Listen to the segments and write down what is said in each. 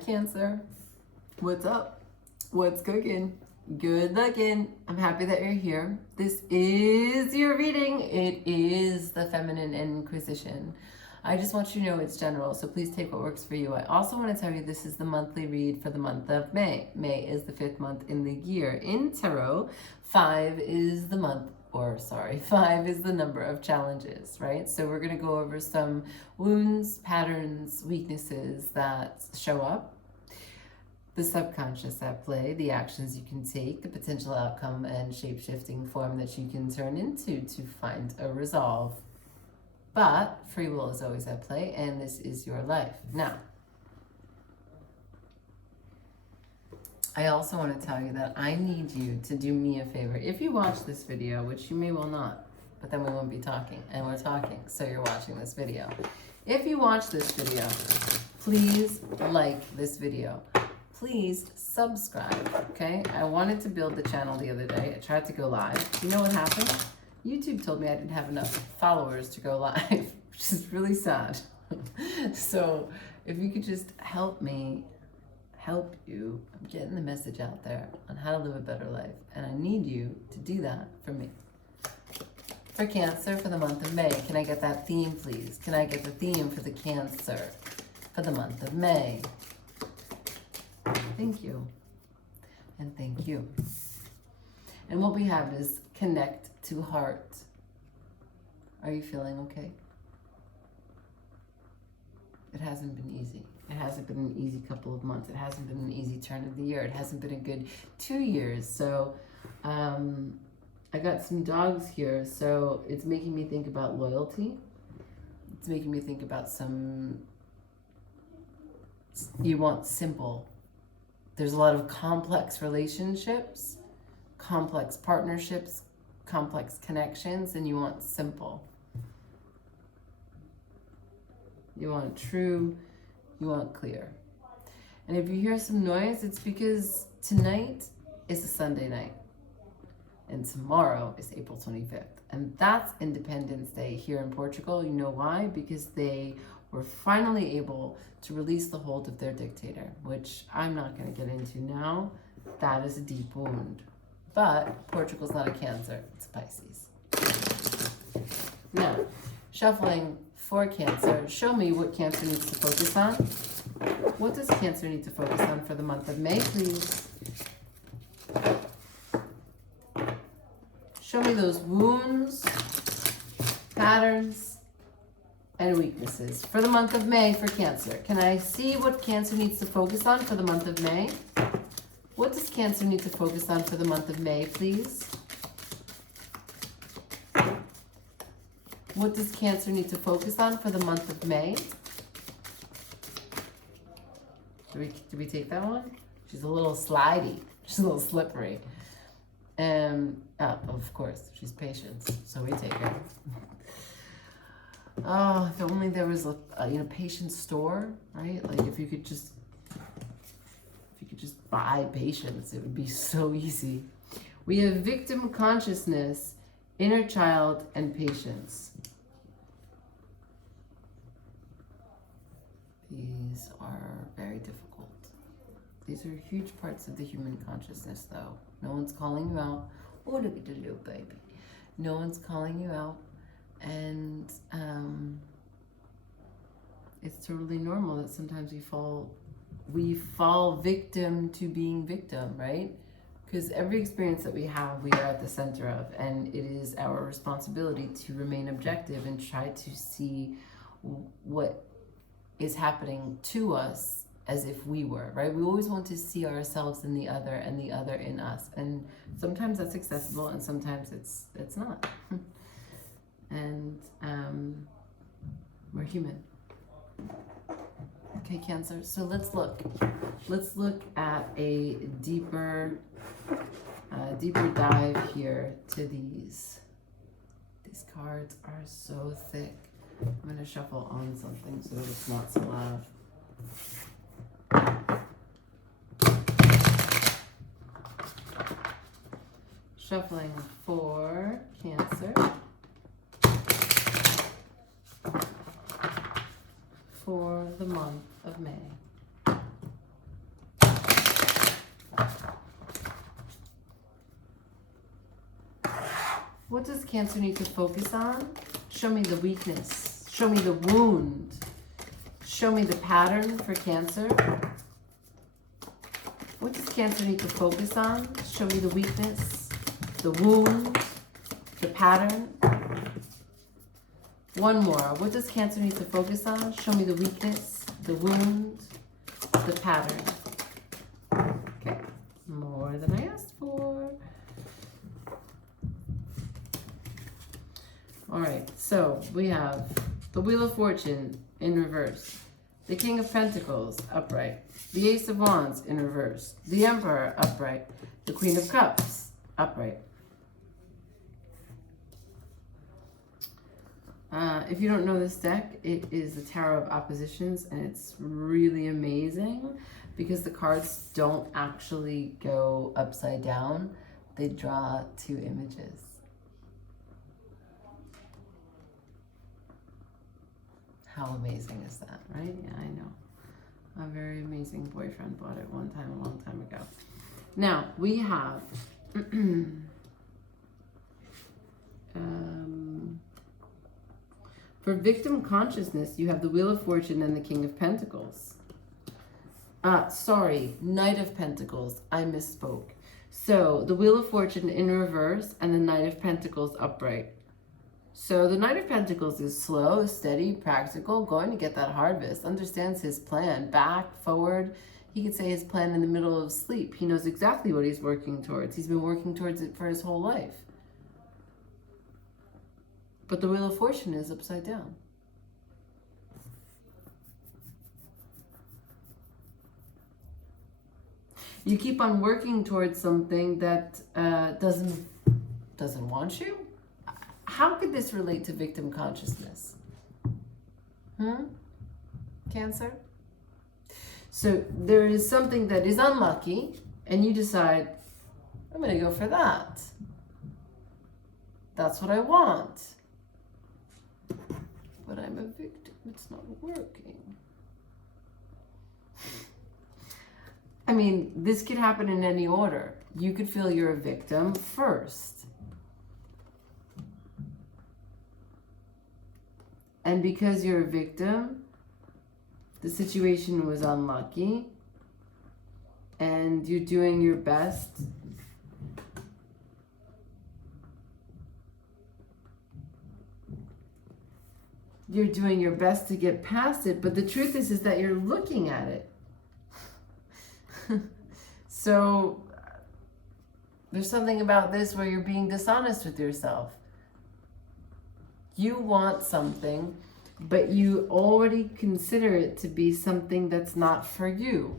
Cancer. What's up? What's cooking? Good looking. I'm happy that you're here. This is your reading. It is the Feminine Inquisition. I just want you to know it's general, so please take what works for you. I also want to tell you this is the monthly read for the month of May. May is the 5th month in the year. In Tarot, 5 is the number of challenges, right? So we're going to go over some wounds, patterns, weaknesses that show up, the subconscious at play, the actions you can take, the potential outcome and shape-shifting form that you can turn into to find a resolve. But free will is always at play, and this is your life. Now, I also want to tell you that I need you to do me a favor. If you watch this video, which you may well not, but then we won't be talking, and we're talking, so you're watching this video. If you watch this video, please like this video. Please subscribe, okay? I wanted to build the channel the other day. I tried to go live. You know what happened? YouTube told me I didn't have enough followers to go live, which is really sad. So if you could just help me help you, I'm getting the message out there on how to live a better life, and I need you to do that for me. For Cancer, for the month of May, can I get that theme, please? Can I get the theme for the Cancer for the month of May? Thank you. And thank you. And what we have is connect to heart. Are you feeling okay? It hasn't been easy. It hasn't been an easy couple of months. It hasn't been an easy turn of the year. It hasn't been a good 2 years. So I got some dogs here, so it's making me think about loyalty. It's making me think about you want simple. There's a lot of complex relationships, complex partnerships, complex connections, and you want simple. You want true, you want clear. And if you hear some noise, it's because tonight is a Sunday night and tomorrow is April 25th. And that's Independence Day here in Portugal. You know why? Because they were finally able to release the hold of their dictator, which I'm not going to get into now. That is a deep wound. But Portugal's not a Cancer, it's a Pisces. Now, shuffling for Cancer, show me what Cancer needs to focus on. What does Cancer need to focus on for the month of May, please? Show me those wounds, patterns, and weaknesses for the month of May for Cancer. Can I see what Cancer needs to focus on for the month of May? What does Cancer need to focus on for the month of May, please? What does Cancer need to focus on for the month of May? Did we take that one? She's a little slidey. She's a little slippery. Of course, she's patient, so we take her. Oh, if only there was a patience store, right? Like if you could just buy patience, it would be so easy. We have victim consciousness, inner child, and patience. These are very difficult. These are huge parts of the human consciousness, though. No one's calling you out. Oh, look at the little baby. No one's calling you out. And it's totally normal that sometimes we fall victim to being victim, right? Because every experience that we have, we are at the center of, and it is our responsibility to remain objective and try to see what is happening to us as if we were, right? We always want to see ourselves in the other and the other in us. And sometimes that's accessible and sometimes it's not. And we're human. Okay, Cancer, so let's look at a deeper dive here to these cards are so thick. I'm going to shuffle on something so that it's not so loud. Shuffling for Cancer. For the month of May. What does Cancer need to focus on? Show me the weakness. Show me the wound. Show me the pattern for Cancer. What does Cancer need to focus on? Show me the weakness, the wound, the pattern. One more. What does Cancer need to focus on? Show me the weakness, the wound, the pattern. Okay, more than I asked for. All right, so we have the Wheel of Fortune in reverse, the King of Pentacles upright, the Ace of Wands in reverse, the Emperor upright, the Queen of Cups upright. If you don't know this deck, it is the Tarot of Oppositions, and it's really amazing because the cards don't actually go upside down. They draw two images. How amazing is that, right? Yeah, I know. A very amazing boyfriend bought it one time, a long time ago. Now, we have for victim consciousness, you have the Wheel of Fortune and the King of Pentacles. Sorry, Knight of Pentacles. I misspoke. So, the Wheel of Fortune in reverse and the Knight of Pentacles upright. So the Knight of Pentacles is slow, steady, practical, going to get that harvest, understands his plan, back, forward. He could say his plan in the middle of sleep. He knows exactly what he's working towards. He's been working towards it for his whole life. But the Wheel of Fortune is upside down. You keep on working towards something that doesn't want you. How could this relate to victim consciousness? Cancer? So there is something that is unlucky, and you decide, I'm going to go for that. That's what I want. But I'm a victim. It's not working. I mean, this could happen in any order. You could feel you're a victim first. And because you're a victim, the situation was unlucky, and you're doing your best to get past it, but the truth is that you're looking at it. So there's something about this where you're being dishonest with yourself. You want something, but you already consider it to be something that's not for you.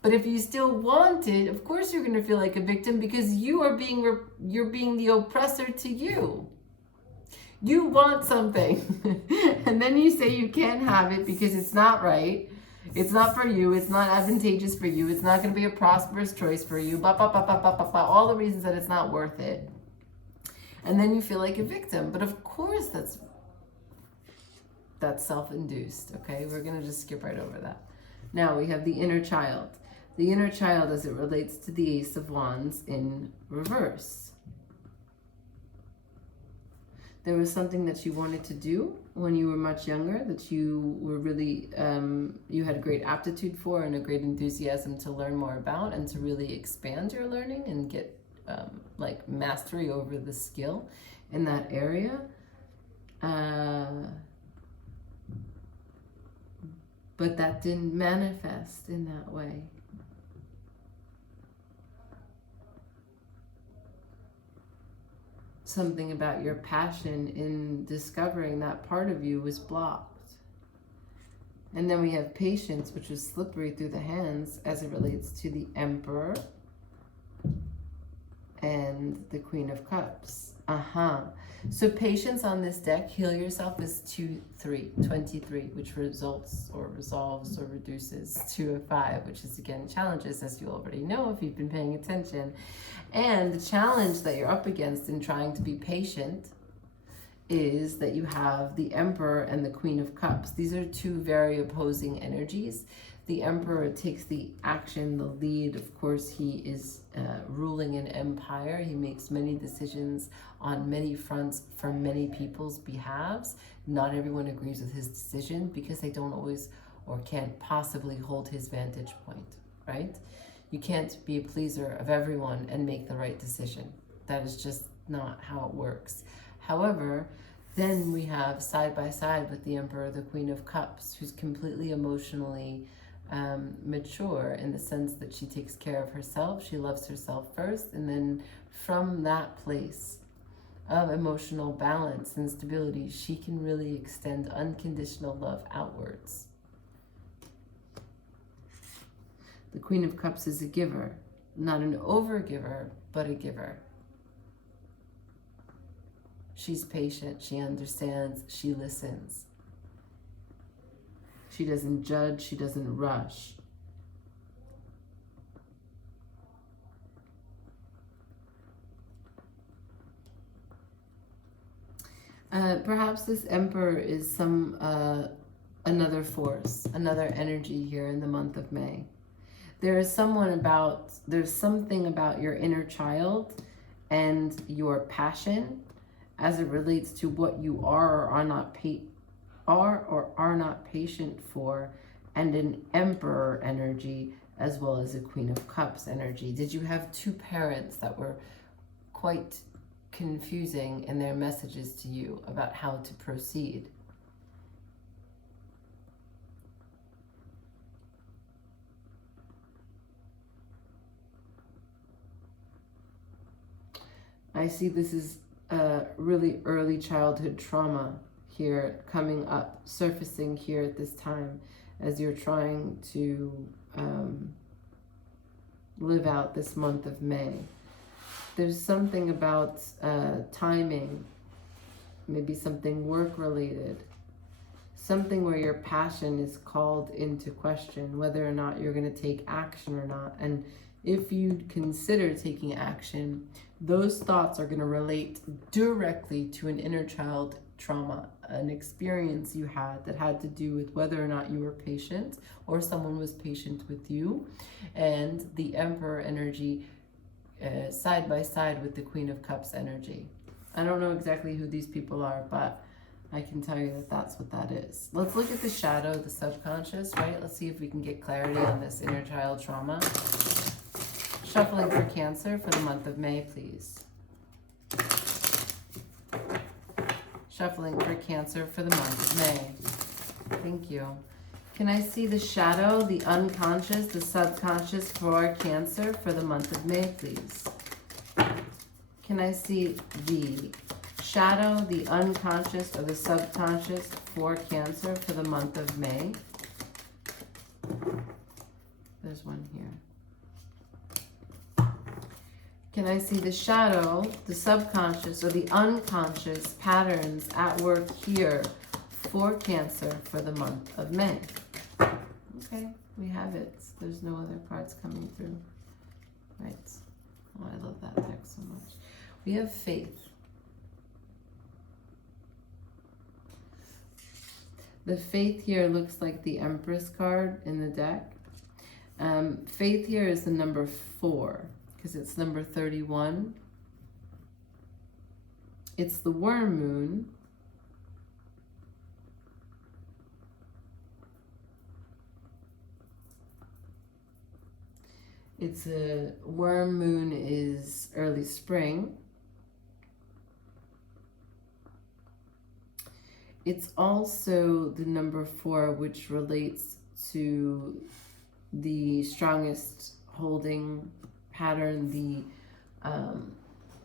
But if you still want it, of course you're going to feel like a victim because you're being the oppressor to you. You want something, and then you say you can't have it because it's not right. It's not for you. It's not advantageous for you. It's not going to be a prosperous choice for you. All the reasons that it's not worth it. And then you feel like a victim. But of course that's self-induced, okay? We're going to just skip right over that. Now we have the inner child. The inner child as it relates to the Ace of Wands in reverse. There was something that you wanted to do when you were much younger that you were really, you had a great aptitude for and a great enthusiasm to learn more about and to really expand your learning and get like mastery over the skill in that area. But that didn't manifest in that way. Something about your passion in discovering that part of you was blocked. And then we have patience, which was slippery through the hands as it relates to the Emperor and the Queen of Cups. So patience on this deck, heal yourself, is 23, which results or resolves or reduces to a 5, which is again challenges, as you already know if you've been paying attention. And the challenge that you're up against in trying to be patient is that you have the Emperor and the Queen of Cups. These are two very opposing energies The Emperor takes the action, the lead. Of course, he is ruling an empire. He makes many decisions on many fronts for many people's behalves. Not everyone agrees with his decision because they don't always or can't possibly hold his vantage point, right? You can't be a pleaser of everyone and make the right decision. That is just not how it works. However, then we have side by side with the Emperor, the Queen of Cups, who's completely emotionally mature in the sense that she takes care of herself. She loves herself first. And then from that place of emotional balance and stability, she can really extend unconditional love outwards. The Queen of Cups is a giver, not an overgiver, but a giver. She's patient, she understands, she listens. She doesn't judge, she doesn't rush. Perhaps this Emperor is another force, another energy here in the month of May. There's something about your inner child and your passion as it relates to what you are or are not patient for, and an Emperor energy as well as a Queen of Cups energy. Did you have two parents that were quite confusing in their messages to you about how to proceed? I see this is really early childhood trauma here coming up, surfacing here at this time as you're trying to live out this month of May. There's something about timing, maybe something work-related, something where your passion is called into question, whether or not you're going to take action or not. And if you consider taking action, those thoughts are going to relate directly to an inner child trauma, an experience you had that had to do with whether or not you were patient or someone was patient with you. And the Emperor energy side by side with the Queen of Cups energy. I don't know exactly who these people are, but I can tell you that that's what that is. Let's look at the shadow, the subconscious, right? Let's see if we can get clarity on this inner child trauma. Shuffling for Cancer for the month of May, please. Shuffling for Cancer for the month of May. Thank you. Can I see the shadow, the unconscious, the subconscious for Cancer for the month of May, please? Can I see the shadow, the unconscious, or the subconscious for Cancer for the month of May? There's one here. Can I see the shadow, the subconscious, or the unconscious patterns at work here for Cancer for the month of May? Okay, we have it. There's no other cards coming through. Right. Oh, I love that deck so much. We have faith. The faith here looks like the Empress card in the deck. Faith here is the number 4. Because it's number 31. It's the worm moon. It's a worm moon is early spring. It's also the number 4, which relates to the strongest holding pattern, the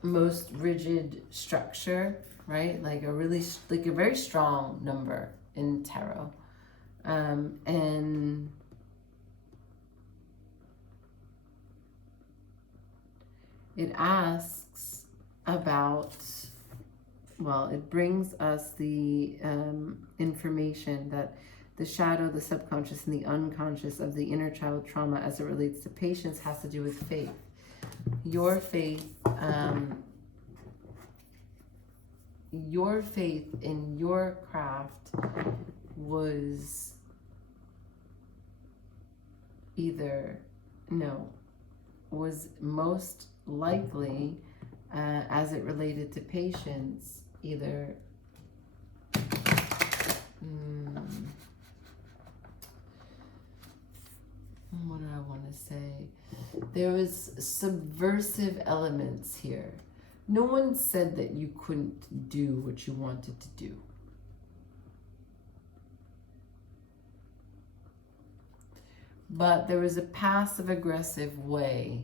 most rigid structure, right? Like a very strong number in tarot. And it asks about, well, it brings us the information that the shadow, the subconscious, and the unconscious of the inner child trauma as it relates to patience has to do with faith. Your faith in your craft was either, no, was most likely, as it related to patience, either what do I want to say? There was subversive elements here. No one said that you couldn't do what you wanted to do. But there was a passive-aggressive way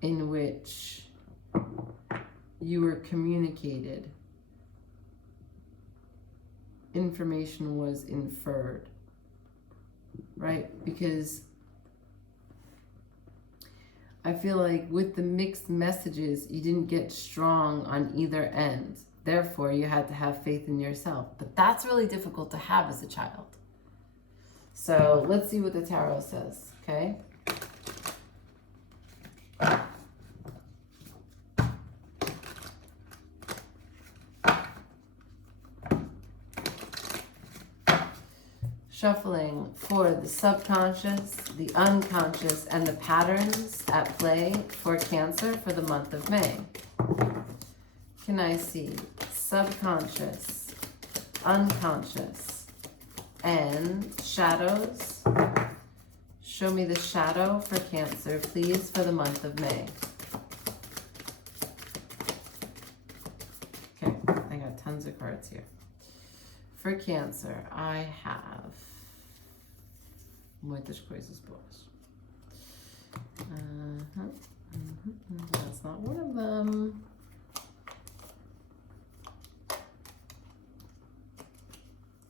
in which you were communicated. Information was inferred, right? Because I feel like with the mixed messages, you didn't get strong on either end. Therefore, you had to have faith in yourself. But that's really difficult to have as a child. So let's see what the tarot says, okay? Shuffling for the subconscious, the unconscious, and the patterns at play for Cancer for the month of May. Can I see subconscious, unconscious, and shadows? Show me the shadow for Cancer, please, for the month of May. Okay, I got tons of cards here. For Cancer, I have muitas coisas boas. That's not one of them.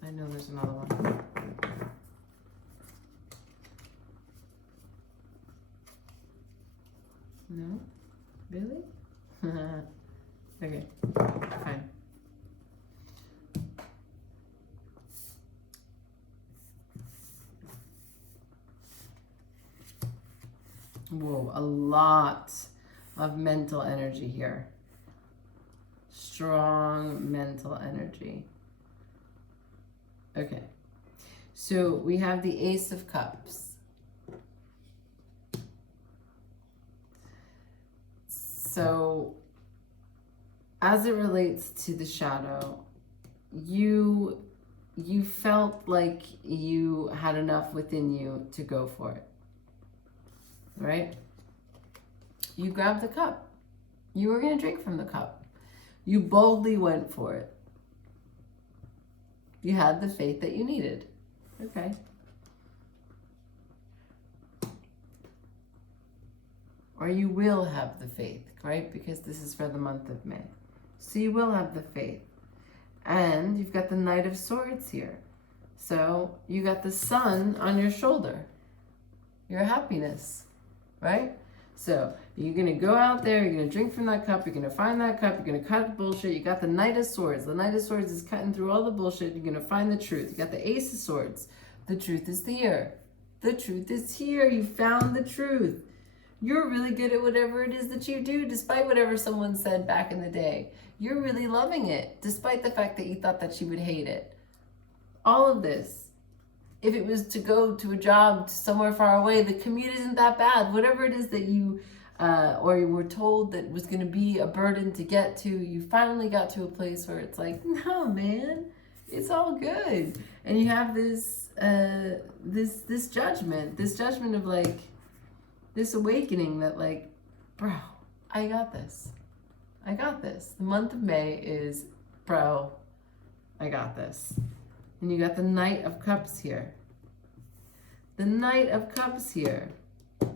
I know there's another one. No? Really? Okay, fine. Whoa, a lot of mental energy here. Strong mental energy. Okay, so we have the Ace of Cups. So, as it relates to the shadow, you felt like you had enough within you to go for it. Right? You grabbed the cup. You were going to drink from the cup. You boldly went for it. You had the faith that you needed. Okay. Or you will have the faith, right? Because this is for the month of May. So you will have the faith. And you've got the Knight of Swords here. So you got the sun on your shoulder. Your happiness. Right? So you're going to go out there, you're going to drink from that cup, you're going to find that cup, you're going to cut bullshit. You got the Knight of Swords. The Knight of Swords is cutting through all the bullshit. You're going to find the truth. You got the Ace of Swords. The truth is here. The truth is here. You found the truth. You're really good at whatever it is that you do, despite whatever someone said back in the day. You're really loving it, despite the fact that you thought that you would hate it. All of this. If it was to go to a job somewhere far away, the commute isn't that bad. Whatever it is that you, or you were told that was going to be a burden to get to, you finally got to a place where it's like, no, man, it's all good. And you have this, this judgment of like, this awakening that like, bro, I got this. I got this. The month of May is, bro, I got this. And you got the Knight of Cups here. The Knight of Cups here.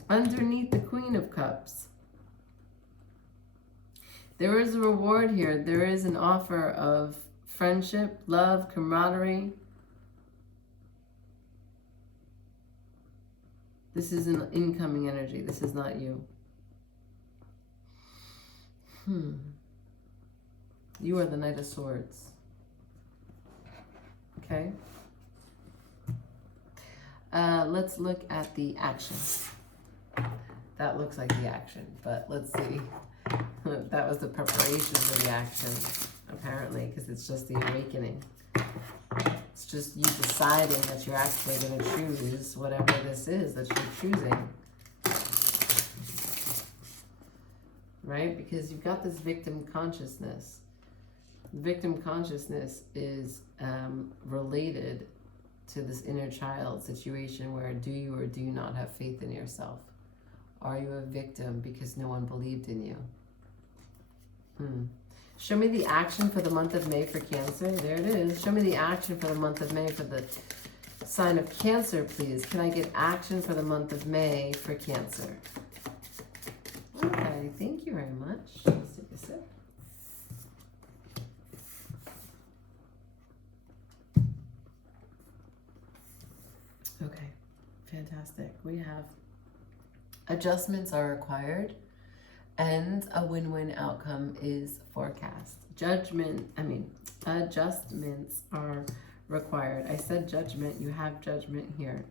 Underneath the Queen of Cups. There is a reward here. There is an offer of friendship, love, camaraderie. This is an incoming energy. This is not you. You are the Knight of Swords. Okay. Let's look at the action. That looks like the action, but let's see. That was the preparation for the action, apparently, because it's just the awakening. It's just you deciding that you're actually going to choose whatever this is that you're choosing. Right? Because you've got this victim consciousness. Victim consciousness is related to this inner child situation where do you or do you not have faith in yourself? Are you a victim because no one believed in you? Show me the action for the month of May for Cancer. There it is. Show me the action for the month of May for the sign of Cancer, please. Can I get action for the month of May for Cancer? Okay, thank you very much. Let's take a sip. Okay, fantastic. We have adjustments are required and a win-win outcome is forecast. Adjustments are required. I said judgment, you have judgment here.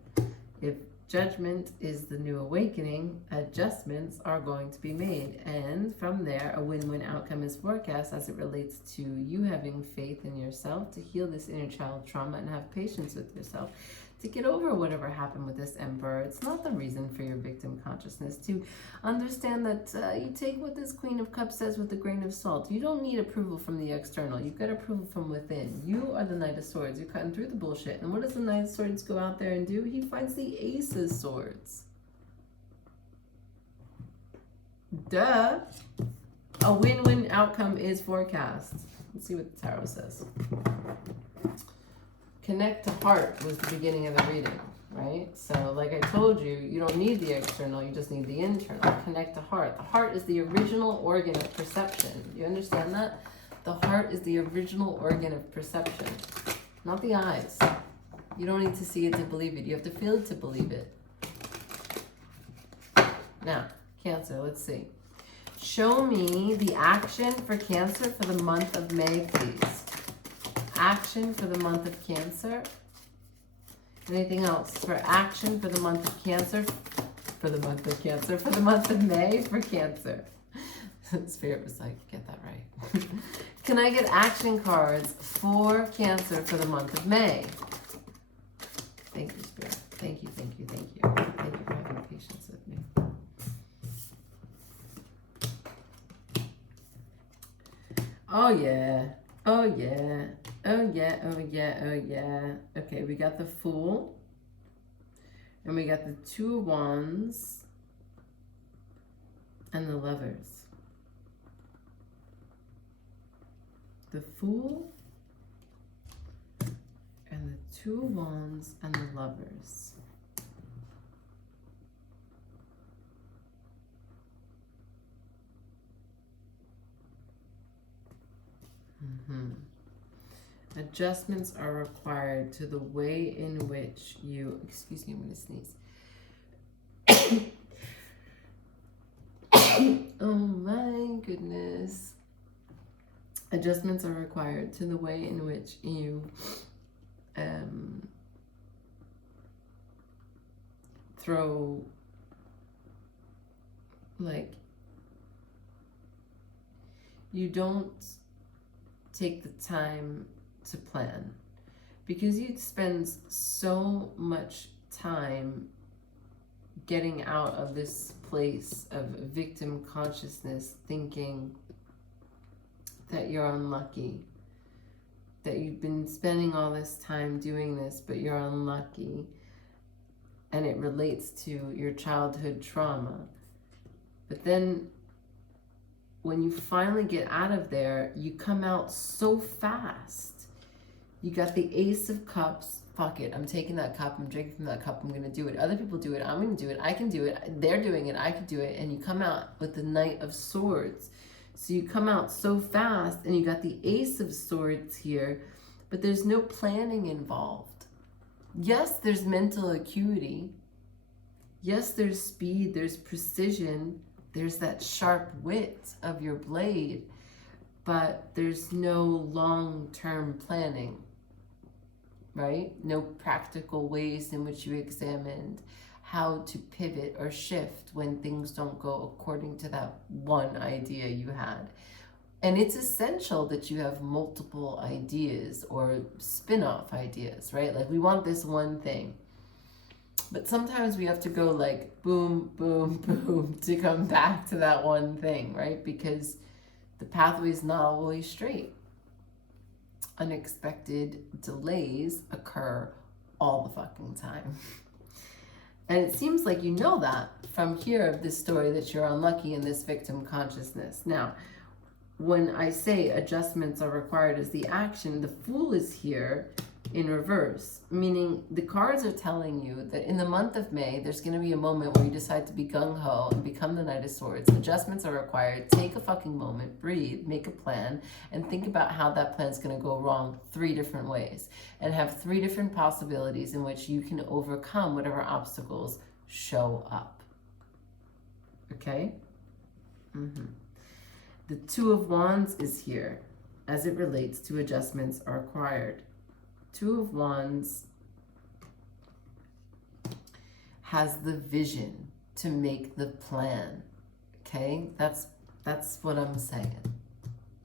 If judgment is the new awakening, adjustments are going to be made. And from there, a win-win outcome is forecast as it relates to you having faith in yourself to heal this inner child trauma and have patience with yourself to get over whatever happened with this emperor. It's not the reason for your victim consciousness. To understand that you take what this Queen of Cups says with a grain of salt. You don't need approval from the external. You've got approval from within. You are the Knight of Swords. You're cutting through the bullshit. And what does the Knight of Swords go out there and do? He finds the Ace of Swords. Duh. A win-win outcome is forecast. Let's see what the tarot says. Connect to heart was the beginning of the reading, right? So like I told you, you don't need the external, you just need the internal. Connect to heart. The heart is the original organ of perception. You understand that? The heart is the original organ of perception, not the eyes. You don't need to see it to believe it. You have to feel it to believe it. Now, Cancer, let's see. Show me the action for Cancer for the month of May, please. Action for the month of Cancer. Anything else for action for the month of Cancer? For the month of Cancer. For the month of May for Cancer. Spirit was like, get that right. Can I get action cards for Cancer for the month of May? Thank you, Spirit. Thank you, thank you, thank you. Thank you for having patience with me. Oh, yeah. Oh, yeah. Oh, yeah, oh, yeah, oh, yeah. Okay, we got the Fool. And we got the Two of Wands. And the Lovers. The Fool. And the Two of Wands and the Lovers. Adjustments are required to the way in which you, excuse me, I'm going to sneeze. Oh my goodness. Adjustments are required to the way in which you throw, like, you don't take the time to plan because you spend so much time getting out of this place of victim consciousness, thinking that you're unlucky, that you've been spending all this time doing this, but you're unlucky, and it relates to your childhood trauma. But then when you finally get out of there, you come out so fast. You got the Ace of Cups. Fuck it, I'm taking that cup, I'm drinking from that cup, I'm going to do it. Other people do it, I'm going to do it, I can do it, they're doing it, I could do it. And you come out with the Knight of Swords. So you come out so fast, and you got the Ace of Swords here, but there's no planning involved. Yes, there's mental acuity. Yes, there's speed, there's precision, there's that sharp wit of your blade, but there's no long-term planning. Right? No practical ways in which you examined how to pivot or shift when things don't go according to that one idea you had. And it's essential that you have multiple ideas or spin-off ideas, right? Like we want this one thing. But sometimes we have to go like boom, boom, boom to come back to that one thing, right? Because the pathway is not always straight. Unexpected delays occur all the fucking time. And it seems like you know that from here of this story that you're unlucky in this victim consciousness. Now, when I say adjustments are required as the action, the Fool is here in reverse, meaning the cards are telling you that in the month of May, there's going to be a moment where you decide to be gung-ho and become the Knight of Swords. Adjustments are required. Take a fucking moment, breathe, make a plan, and think about how that plan is going to go wrong 3 different ways, and have 3 different possibilities in which you can overcome whatever obstacles show up. Okay? The Two of Wands is here as it relates to adjustments are required. Two of Wands has the vision to make the plan. Okay? That's what I'm saying.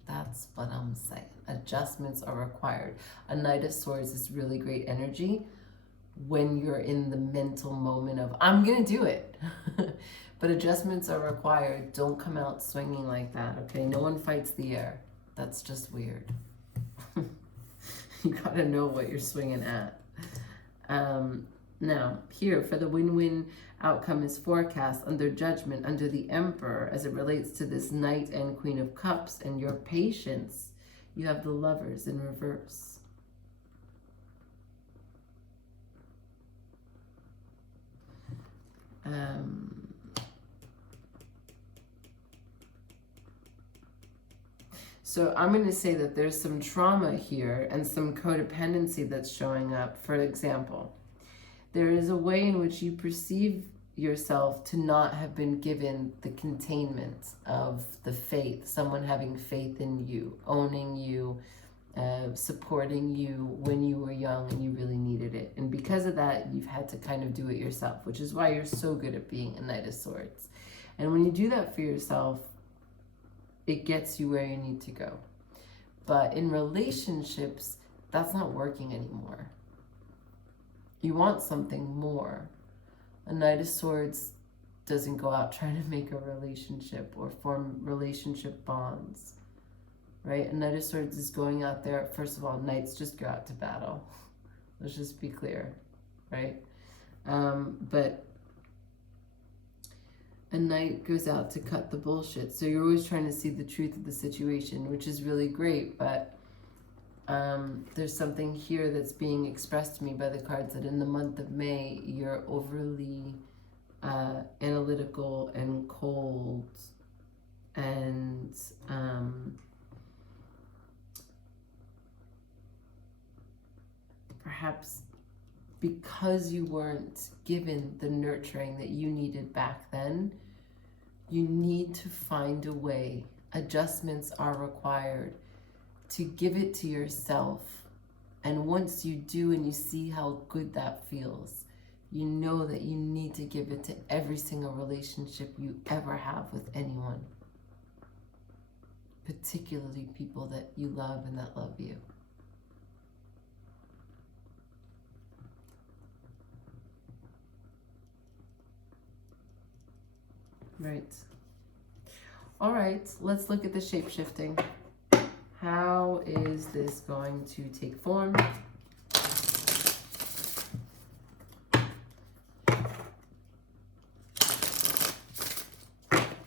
That's what I'm saying. Adjustments are required. A Knight of Swords is really great energy when you're in the mental moment of, I'm going to do it. But adjustments are required. Don't come out swinging like that, okay? No one fights the air. That's just weird. You gotta know what you're swinging at. Now, here, for the win-win outcome is forecast under judgment, under the Emperor, as it relates to this Knight and Queen of Cups and your patience. You have the Lovers in reverse. So I'm going to say that there's some trauma here and some codependency that's showing up. For example, there is a way in which you perceive yourself to not have been given the containment of the faith, someone having faith in you, owning you, supporting you when you were young and you really needed it. And because of that, you've had to kind of do it yourself, which is why you're so good at being a Knight of Swords. And when you do that for yourself, it gets you where you need to go. But in relationships, that's not working anymore. You want something more. A Knight of Swords doesn't go out trying to make a relationship or form relationship bonds, right? A Knight of Swords is going out there. First of all, knights just go out to battle. Let's just be clear, right? But a knight goes out to cut the bullshit. So you're always trying to see the truth of the situation, which is really great. But there's something here that's being expressed to me by the cards that in the month of May, you're overly analytical and cold and perhaps because you weren't given the nurturing that you needed back then, you need to find a way. Adjustments are required to give it to yourself. And once you do and you see how good that feels, you know that you need to give it to every single relationship you ever have with anyone, particularly people that you love and that love you. Right. All right, let's look at the shape-shifting. How is this going to take form?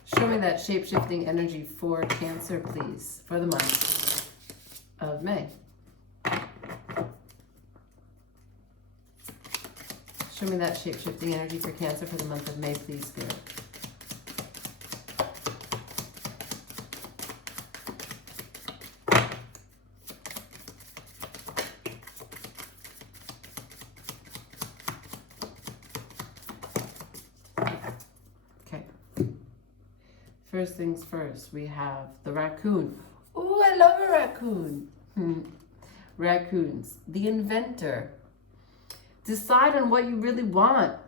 Show me that shape-shifting energy for Cancer, please, for the month of May. Show me that shape-shifting energy for Cancer for the month of May, please, Spirit. First things first, we have the raccoon. Ooh, I love a raccoon. Raccoons. The inventor. Decide on what you really want.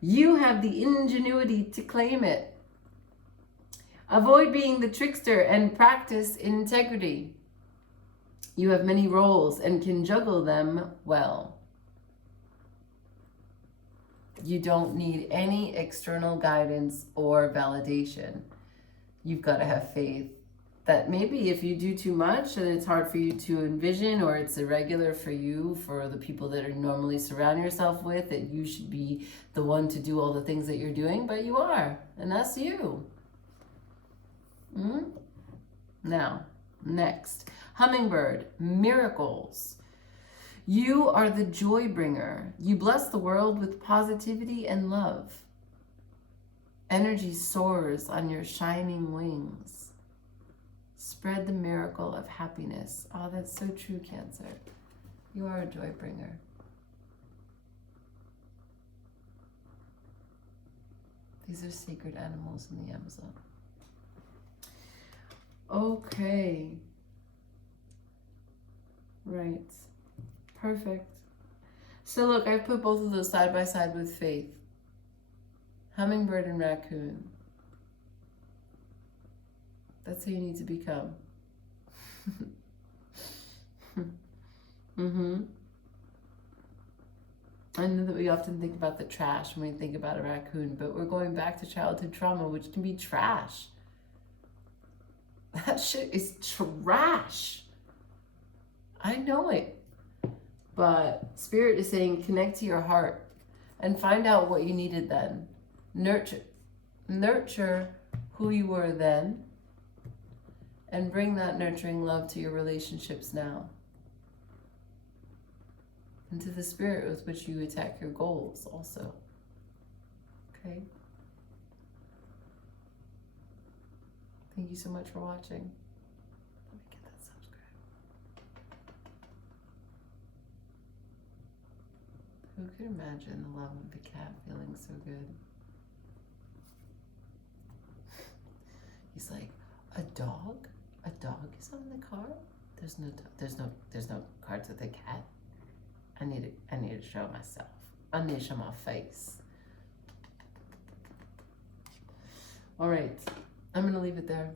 You have the ingenuity to claim it. Avoid being the trickster and practice integrity. You have many roles and can juggle them well. You don't need any external guidance or validation. You've got to have faith that maybe if you do too much and it's hard for you to envision, or it's irregular for you, for the people that you normally surround yourself with, that you should be the one to do all the things that you're doing, but you are, and that's you. Now, next, hummingbird, miracles. You are the joy bringer. You bless the world with positivity and love. Energy soars on your shining wings. Spread the miracle of happiness. Oh, that's so true, Cancer. You are a joy bringer. These are sacred animals in the Amazon. Okay. Right. Perfect. So look, I've put both of those side by side with faith. Hummingbird and raccoon. That's who you need to become. I know that we often think about the trash when we think about a raccoon, but we're going back to childhood trauma, which can be trash. That shit is trash. I know it. But Spirit is saying, connect to your heart and find out what you needed then. Nurture who you were then, and bring that nurturing love to your relationships now, and to the spirit with which you attack your goals also. Okay? Thank you so much for watching. Let me get that subscribe. Who could imagine the love of the cat feeling so good? He's like, a dog? A dog is on the card? There's no cards with a cat. I need to show myself. I need to show my face. All right, I'm gonna leave it there.